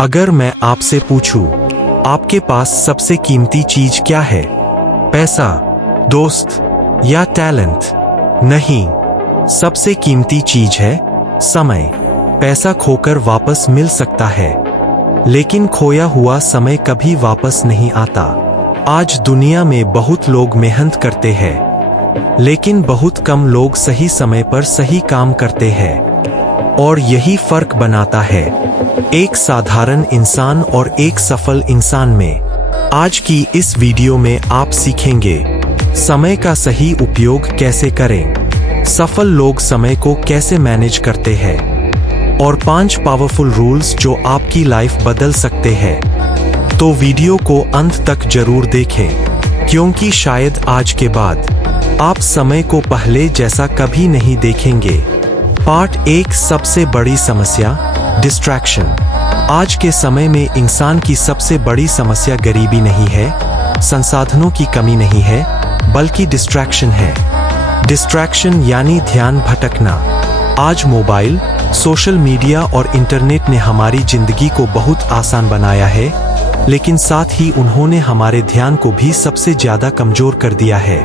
अगर मैं आपसे पूछूं, आपके पास सबसे कीमती चीज क्या है? पैसा, दोस्त या टैलेंट? नहीं, सबसे कीमती चीज है समय। पैसा खोकर वापस मिल सकता है, लेकिन खोया हुआ समय कभी वापस नहीं आता। आज दुनिया में बहुत लोग मेहनत करते हैं, लेकिन बहुत कम लोग सही समय पर सही काम करते हैं। और यही फर्क बनाता है एक साधारण इंसान और एक सफल इंसान में। आज की इस वीडियो में आप सीखेंगे समय का सही उपयोग कैसे करें, सफल लोग समय को कैसे मैनेज करते हैं, और 5 पावरफुल रूल्स जो आपकी लाइफ बदल सकते हैं। तो वीडियो को अंत तक जरूर देखें, क्योंकि शायद आज के बाद आप समय को पहले जैसा कभी नहीं देखेंगे। पार्ट 1, सबसे बड़ी समस्या, डिस्ट्रैक्शन। आज के समय में इंसान की सबसे बड़ी समस्या गरीबी नहीं है, संसाधनों की कमी नहीं है, बल्कि डिस्ट्रैक्शन है। डिस्ट्रैक्शन यानी ध्यान भटकना। आज मोबाइल, सोशल मीडिया और इंटरनेट ने हमारी जिंदगी को बहुत आसान बनाया है, लेकिन साथ ही उन्होंने हमारे ध्यान को भी सबसे ज्यादा कमजोर कर दिया है।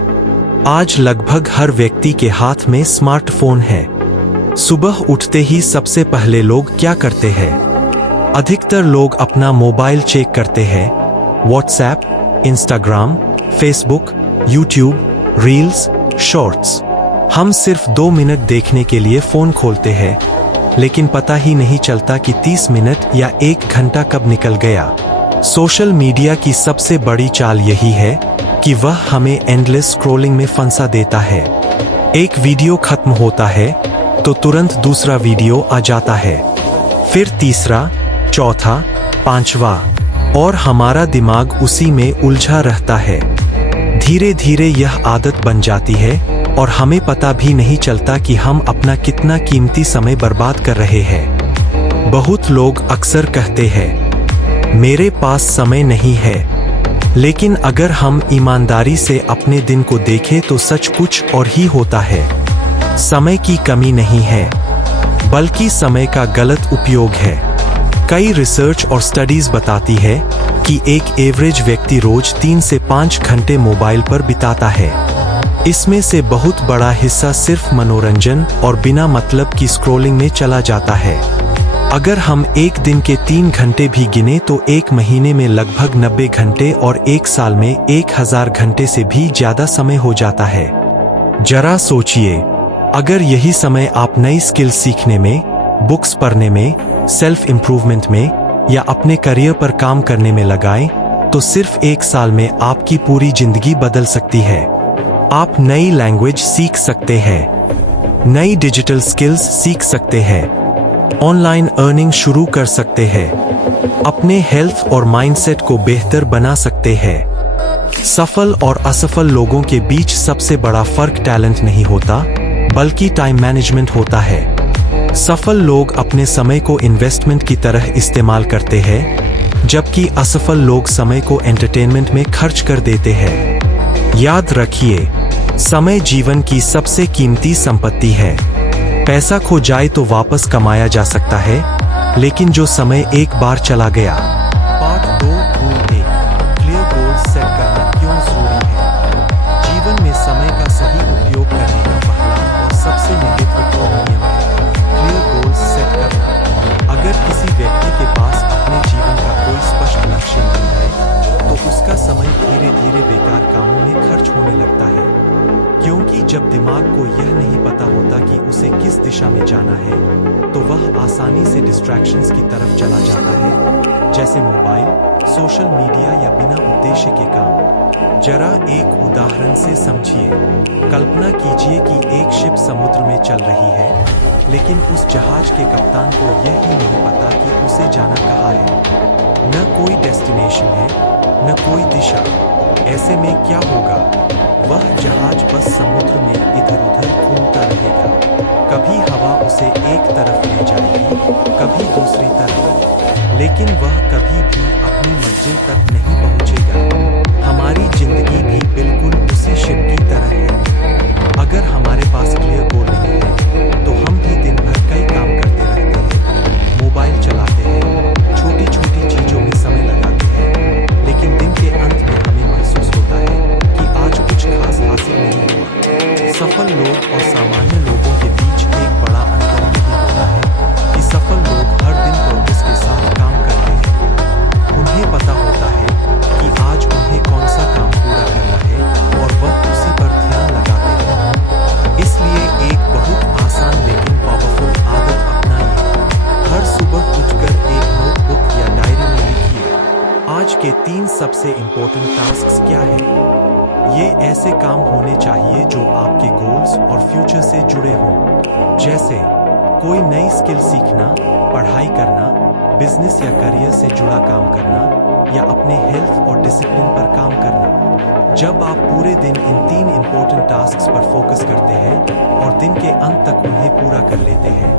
आज लगभग हर व्यक्ति के हाथ में स्मार्टफोन है। सुबह उठते ही सबसे पहले लोग क्या करते हैं? अधिकतर लोग अपना मोबाइल चेक करते हैं। WhatsApp, Instagram, Facebook, YouTube, reels, shorts. हम सिर्फ 2 मिनट देखने के लिए फोन खोलते हैं, लेकिन पता ही नहीं चलता कि 30 मिनट या 1 घंटा कब निकल गया। सोशल मीडिया की सबसे बड़ी चाल यही है कि वह हमें एंडलेस स्क्रॉलिंग में फंसा देता है। एक वीडियो खत्म होता है तो तुरंत दूसरा वीडियो आ जाता है, फिर तीसरा, चौथा, 5वां, और हमारा दिमाग उसी में उलझा रहता है। धीरे धीरे यह आदत बन जाती है और हमें पता भी नहीं चलता कि हम अपना कितना कीमती समय बर्बाद कर रहे हैं। बहुत लोग अक्सर कहते हैं, मेरे पास समय नहीं है, लेकिन अगर हम ईमानदारी से अपने दिन को देखें तो सच कुछ और ही होता है। समय की कमी नहीं है, बल्कि समय का गलत उपयोग है। कई रिसर्च और स्टडीज बताती है कि एक एवरेज व्यक्ति रोज 3 से 5 घंटे मोबाइल पर बिताता है। इसमें से बहुत बड़ा हिस्सा सिर्फ मनोरंजन और बिना मतलब की स्क्रॉलिंग में चला जाता है। अगर हम एक दिन के 3 घंटे भी गिने तो एक महीने में लगभग 90 घंटे और एक साल में 1000 घंटे से भी ज्यादा समय हो जाता है। जरा सोचिए, अगर यही समय आप नई स्किल सीखने में, बुक्स पढ़ने में, सेल्फ इम्प्रूवमेंट में या अपने करियर पर काम करने में लगाएं, तो सिर्फ 1 साल में आपकी पूरी जिंदगी बदल सकती है। आप नई लैंग्वेज सीख सकते हैं, नई डिजिटल स्किल्स सीख सकते हैं, ऑनलाइन अर्निंग शुरू कर सकते हैं, अपने हेल्थ और माइंडसेट को बेहतर बना सकते हैं। सफल और असफल लोगों के बीच सबसे बड़ा फर्क टैलेंट नहीं होता, बल्कि टाइम मैनेजमेंट होता है। सफल लोग अपने समय को इन्वेस्टमेंट की तरह इस्तेमाल करते हैं, जबकि असफल लोग समय को एंटरटेनमेंट में खर्च कर देते हैं। याद रखिए, समय जीवन की सबसे कीमती संपत्ति है। पैसा खो जाए तो वापस कमाया जा सकता है, लेकिन जो समय एक बार चला गया। Part 2, rule 1, clear goals set करना क्यों जरूरी है। जीवन में समय का सही उपयोग करने का पहला और सबसे महत्वपूर्ण नियम है क्लियर गोल्स सेट करना। अगर किसी व्यक्ति के पास अपने जीवन का कोई स्पष्ट लक्ष्य नहीं है, तो उसका समय धीरे धीरे बेकार कामों में खर्च होने लगता है, क्योंकि जब दिमाग को यह नहीं पता होता कि उसे किस दिशा में जाना है, तो वह आसानी से डिस्ट्रैक्शंस की तरफ चला जाता है, जैसे मोबाइल, सोशल मीडिया या बिना उद्देश्य के काम। जरा एक उदाहरण से समझिए। कल्पना कीजिए कि एक शिप समुद्र में चल रही है, लेकिन उस जहाज के कप्तान को यह ही नहीं पता कि उसे जाना कहाँ है। न कोई डेस्टिनेशन है, न कोई दिशा। ऐसे में क्या होगा? वह जहाज बस समुद्र में इधर-उधर घूमता रहेगा। कभी हवा उसे एक तरफ ले जाएगी, कभी दूसरी तरफ, लेकिन वह कभी भी अपनी मंजिल तक नहीं पहुंचेगा। हमारी जिंदगी भी बिल्कुल उसी शिप की तरह है। अगर हमारे पास क्लियर गोल नहीं है, तो हम भी दिन भर कई काम करते रहते हैं, मोबाइल चलाते हैं, छोटी छोटी आज के 3 सबसे इंपॉर्टेंट टास्क्स क्या है? ये ऐसे काम होने चाहिए जो आपके गोल्स और फ्यूचर से जुड़े हों, जैसे कोई नई स्किल सीखना, पढ़ाई करना, बिजनेस या करियर से जुड़ा काम करना, या अपने हेल्थ और डिसिप्लिन पर काम करना। जब आप पूरे दिन इन 3 इंपॉर्टेंट टास्क्स पर फोकस करते हैं और दिन के अंत तक उन्हें पूरा कर लेते हैं,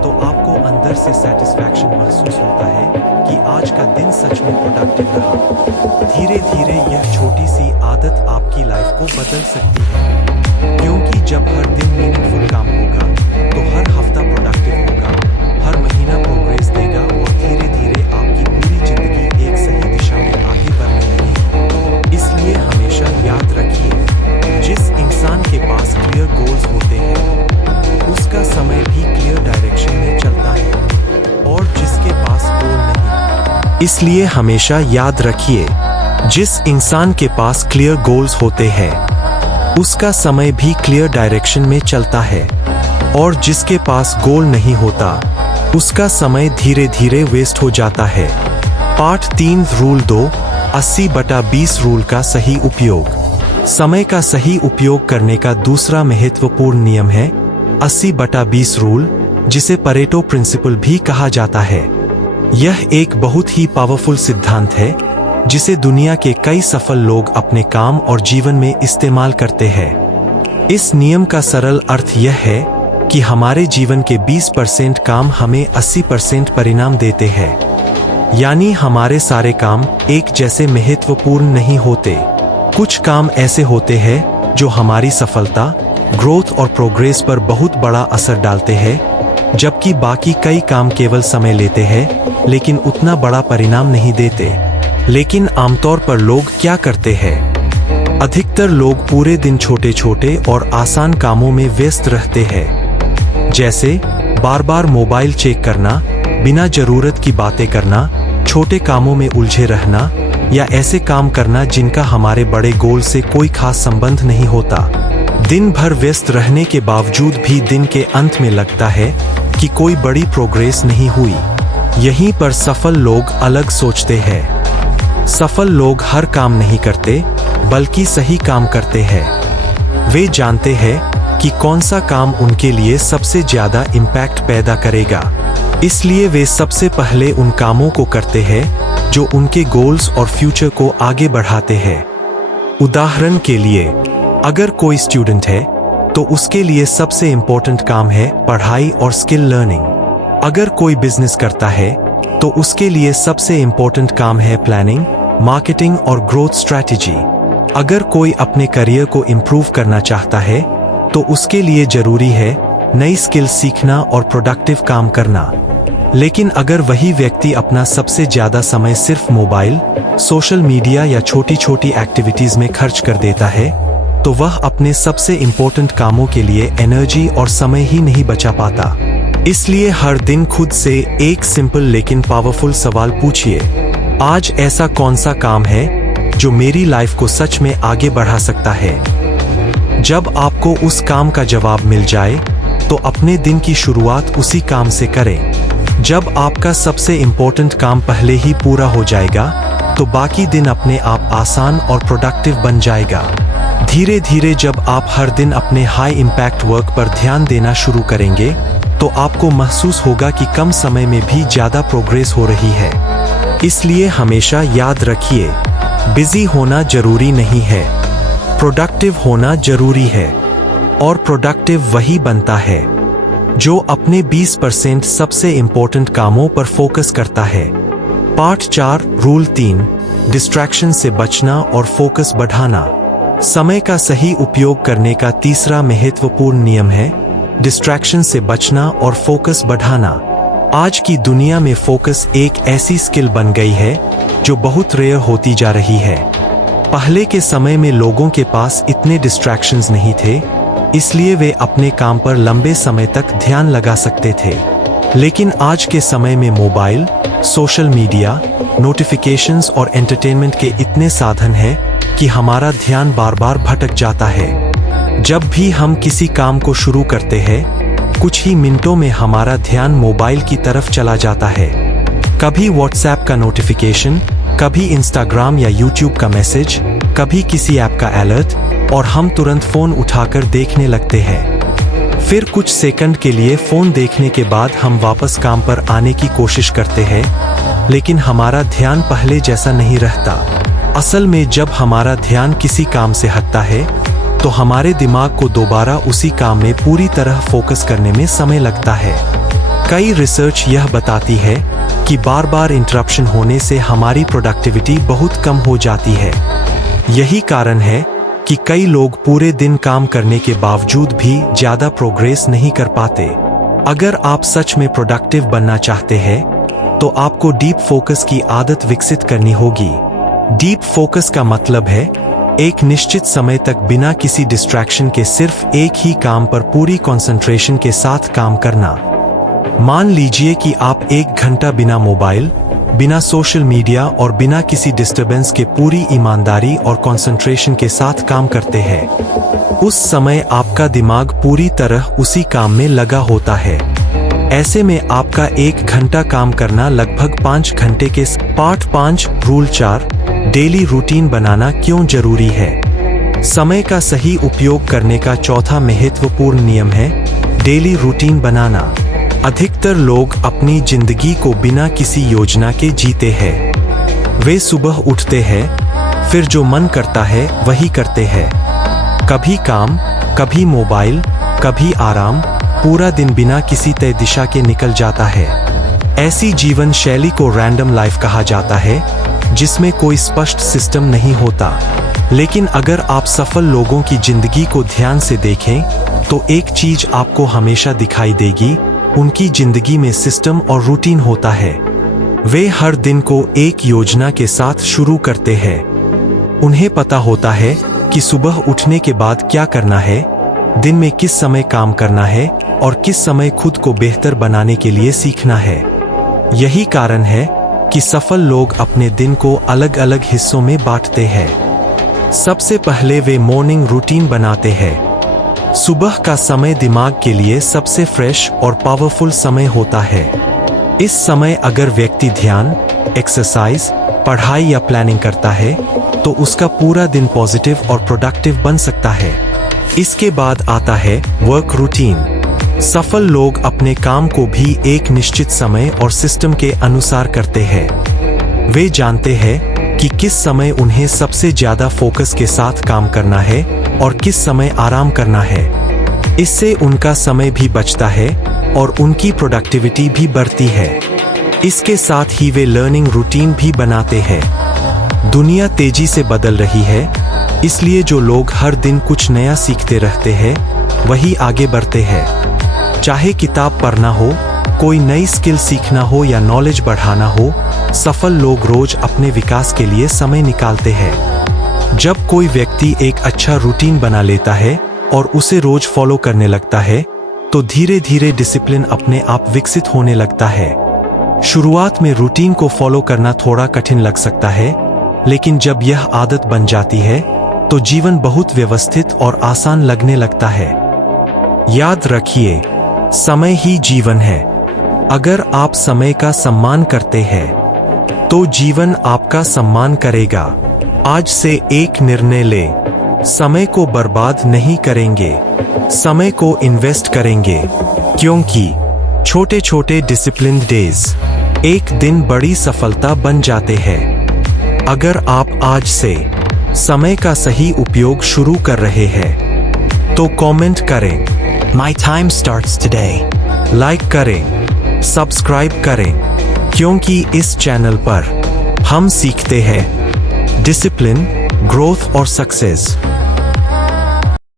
तो आपको अंदर से सेटिस्फैक्शन महसूस होता है कि आज का दिन सच में प्रोडक्टिव रहा। धीरे धीरे यह छोटी सी आदत आपकी लाइफ को बदल सकती है, क्योंकि जब हर दिन मीनिंगफुल काम होगा तो हर हफ्ता प्रोडक्टिव होगा, हर महीना प्रोग्रेस देगा और धीरे धीरे आपकी पूरी जिंदगी एक सही दिशा में आगे बढ़ने लगेगी। इसलिए हमेशा याद रखिए, जिस इंसान के पास क्लियर गोल्स होते हैं उसका समय भी क्लियर डायरेक्शन में चलता है, और जिसके पास गोल नहीं। इसलिए हमेशा याद रखिए, जिस इंसान के पास क्लियर गोल्स होते हैं उसका समय भी क्लियर डायरेक्शन में चलता है, और जिसके पास गोल नहीं होता उसका समय धीरे धीरे वेस्ट हो जाता है। पार्ट 3 रूल 2 80/20 रूल का सही उपयोग। समय का सही उपयोग करने का दूसरा महत्वपूर्ण नियम है 80/20 रूल, जिसे परेटो प्रिंसिपल भी कहा जाता है। यह एक बहुत ही पावरफुल सिद्धांत है जिसे दुनिया के कई सफल लोग अपने काम और जीवन में इस्तेमाल करते हैं। इस नियम का सरल अर्थ यह है कि हमारे जीवन के 20% काम हमें 80% परिणाम देते हैं। यानी हमारे सारे काम एक जैसे महत्वपूर्ण नहीं होते। कुछ काम ऐसे होते हैं जो हमारी सफलता, ग्रोथ और प्रोग्रेस पर बहुत बड़ा असर डालते हैं, जबकि बाकी कई काम केवल समय लेते हैं लेकिन उतना बड़ा परिणाम नहीं देते। लेकिन आमतौर पर लोग क्या करते हैं? अधिकतर लोग पूरे दिन छोटे छोटे और आसान कामों में व्यस्त रहते हैं, जैसे बार बार मोबाइल चेक करना, बिना जरूरत की बातें करना, छोटे कामों में उलझे रहना, या ऐसे काम करना जिनका हमारे बड़े गोल से कोई खास संबंध नहीं होता। दिन भर व्यस्त रहने के बावजूद भी दिन के अंत में लगता है कि कोई बड़ी प्रोग्रेस नहीं हुई। यहीं पर सफल लोग अलग सोचते हैं। सफल लोग हर काम नहीं करते, बल्कि सही काम करते हैं। वे जानते हैं कि कौन सा काम उनके लिए सबसे ज्यादा इम्पैक्ट पैदा करेगा, इसलिए वे सबसे पहले उन कामों को करते हैं जो उनके गोल्स और फ्यूचर को आगे बढ़ाते हैं। उदाहरण के लिए, अगर कोई स्टूडेंट है तो उसके लिए सबसे इम्पोर्टेंट काम है पढ़ाई और स्किल लर्निंग। अगर कोई बिजनेस करता है तो उसके लिए सबसे इम्पोर्टेंट काम है प्लानिंग, मार्केटिंग और ग्रोथ स्ट्रैटेजी। अगर कोई अपने करियर को इम्प्रूव करना चाहता है तो उसके लिए जरूरी है नई स्किल सीखना और प्रोडक्टिव काम करना। लेकिन अगर वही व्यक्ति अपना सबसे ज्यादा समय सिर्फ मोबाइल, सोशल मीडिया या छोटी छोटी एक्टिविटीज में खर्च कर देता है तो वह अपने सबसे इम्पोर्टेंट कामों के लिए एनर्जी और समय ही नहीं बचा पाता। इसलिए हर दिन खुद से एक सिंपल लेकिन पावरफुल सवाल पूछिए, आज ऐसा कौन सा काम है जो मेरी लाइफ को सच में आगे बढ़ा सकता है? जब आपको उस काम का जवाब मिल जाए तो अपने दिन की शुरुआत उसी काम से करें। जब आपका सबसे इम्पोर्टेंट काम पहले ही पूरा हो जाएगा तो बाकी दिन अपने आप आसान और प्रोडक्टिव बन जाएगा। धीरे धीरे जब आप हर दिन अपने हाई इम्पैक्ट वर्क पर ध्यान देना शुरू करेंगे तो आपको महसूस होगा कि कम समय में भी ज्यादा प्रोग्रेस हो रही है। इसलिए हमेशा याद रखिए, बिजी होना जरूरी नहीं है, प्रोडक्टिव होना जरूरी है। और प्रोडक्टिव वही बनता है जो अपने 20% सबसे इम्पोर्टेंट कामों पर फोकस करता है। पार्ट 4 रूल 3 डिस्ट्रैक्शन से बचना और फोकस बढ़ाना। समय का सही उपयोग करने का तीसरा महत्वपूर्ण नियम है डिस्ट्रैक्शन से बचना और फोकस बढ़ाना। आज की दुनिया में फोकस एक ऐसी स्किल बन गई है जो बहुत रेयर होती जा रही है। पहले के समय में लोगों के पास इतने डिस्ट्रैक्शंस नहीं थे, इसलिए वे अपने काम पर लंबे समय तक ध्यान लगा सकते थे। लेकिन आज के समय में मोबाइल, सोशल मीडिया, नोटिफिकेशंस और एंटरटेनमेंट के इतने साधन हैं कि हमारा ध्यान बार बार भटक जाता है। जब भी हम किसी काम को शुरू करते हैं, कुछ ही मिनटों में हमारा ध्यान मोबाइल की तरफ चला जाता है। कभी व्हाट्सएप का नोटिफिकेशन, कभी इंस्टाग्राम या यूट्यूब का मैसेज, कभी किसी ऐप का अलर्ट, और हम तुरंत फोन उठाकर देखने लगते हैं। फिर कुछ सेकंड के लिए फोन देखने के बाद हम वापस काम पर आने की कोशिश करते हैं, लेकिन हमारा ध्यान पहले जैसा नहीं रहता। असल में जब हमारा ध्यान किसी काम से हटता है तो हमारे दिमाग को दोबारा उसी काम में पूरी तरह फोकस करने में समय लगता है। कई रिसर्च यह बताती है कि बार बार इंटरप्शन होने से हमारी प्रोडक्टिविटी बहुत कम हो जाती है। यही कारण है कि कई लोग पूरे दिन काम करने के बावजूद भी ज्यादा प्रोग्रेस नहीं कर पाते। अगर आप सच में प्रोडक्टिव बनना चाहते हैं तो आपको डीप फोकस की आदत विकसित करनी होगी। डीप फोकस का मतलब है एक निश्चित समय तक बिना किसी डिस्ट्रैक्शन के सिर्फ एक ही काम पर पूरी कंसंट्रेशन के साथ काम करना। मान लीजिए कि आप 1 घंटा बिना मोबाइल, बिना सोशल मीडिया और बिना किसी डिस्टरबेंस के पूरी ईमानदारी और कंसंट्रेशन के साथ काम करते हैं। उस समय आपका दिमाग पूरी तरह उसी काम में लगा होता है। ऐसे में आपका 1 घंटा काम करना लगभग 5 घंटे के पार्ट 5 रूल 4 डेली रूटीन बनाना क्यों जरूरी है। समय का सही उपयोग करने का चौथा महत्वपूर्ण नियम है डेली रूटीन बनाना। अधिकतर लोग अपनी जिंदगी को बिना किसी योजना के जीते हैं। वे सुबह उठते हैं, फिर जो मन करता है वही करते हैं। कभी काम, कभी मोबाइल, कभी आराम, पूरा दिन बिना किसी तय दिशा के निकल जाता है। ऐसी जीवन शैली को रैंडम लाइफ कहा जाता है, जिसमें कोई स्पष्ट सिस्टम नहीं होता। लेकिन अगर आप सफल लोगों की जिंदगी को ध्यान से देखें तो एक चीज आपको हमेशा दिखाई देगी, उनकी जिंदगी में सिस्टम और रूटीन होता है। वे हर दिन को एक योजना के साथ शुरू करते हैं। उन्हें पता होता है कि सुबह उठने के बाद क्या करना है, दिन में किस समय काम करना है और किस समय खुद को बेहतर बनाने के लिए सीखना है। यही कारण है कि सफल लोग अपने दिन को अलग अलग हिस्सों में बांटते हैं। सबसे पहले वे मॉर्निंग रूटीन बनाते हैं। सुबह का समय दिमाग के लिए सबसे फ्रेश और पावरफुल समय होता है। इस समय अगर व्यक्ति ध्यान, एक्सरसाइज, पढ़ाई या प्लानिंग करता है तो उसका पूरा दिन पॉजिटिव और प्रोडक्टिव बन सकता है। इसके बाद आता है वर्क रूटीन। सफल लोग अपने काम को भी एक निश्चित समय और सिस्टम के अनुसार करते हैं। वे जानते हैं कि किस समय उन्हें सबसे ज्यादा फोकस के साथ काम करना है और किस समय आराम करना है। इससे उनका समय भी बचता है और उनकी प्रोडक्टिविटी भी बढ़ती है। इसके साथ ही वे लर्निंग रूटीन भी बनाते हैं। दुनिया तेजी से बदल रही है, इसलिए जो लोग हर दिन कुछ नया सीखते रहते हैं वही आगे बढ़ते हैं। चाहे किताब पढ़ना हो, कोई नई स्किल सीखना हो या नॉलेज बढ़ाना हो, सफल लोग रोज अपने विकास के लिए समय निकालते हैं। जब कोई व्यक्ति एक अच्छा रूटीन बना लेता है और उसे रोज फॉलो करने लगता है तो धीरे धीरे डिसिप्लिन अपने आप विकसित होने लगता है। शुरुआत में रूटीन को फॉलो करना थोड़ा कठिन लग सकता है, लेकिन जब यह आदत बन जाती है तो जीवन बहुत व्यवस्थित और आसान लगने लगता है। याद रखिए, समय ही जीवन है। अगर आप समय का सम्मान करते हैं तो जीवन आपका सम्मान करेगा। आज से एक निर्णय ले, समय को बर्बाद नहीं करेंगे, समय को इन्वेस्ट करेंगे, क्योंकि छोटे छोटे डिसिप्लिन्ड डेज एक दिन बड़ी सफलता बन जाते हैं। अगर आप आज से समय का सही उपयोग शुरू कर रहे हैं तो कमेंट करें, My time starts today। Like करें, सब्सक्राइब करें, क्योंकि इस चैनल पर हम सीखते हैं डिसिप्लिन, ग्रोथ और सक्सेस।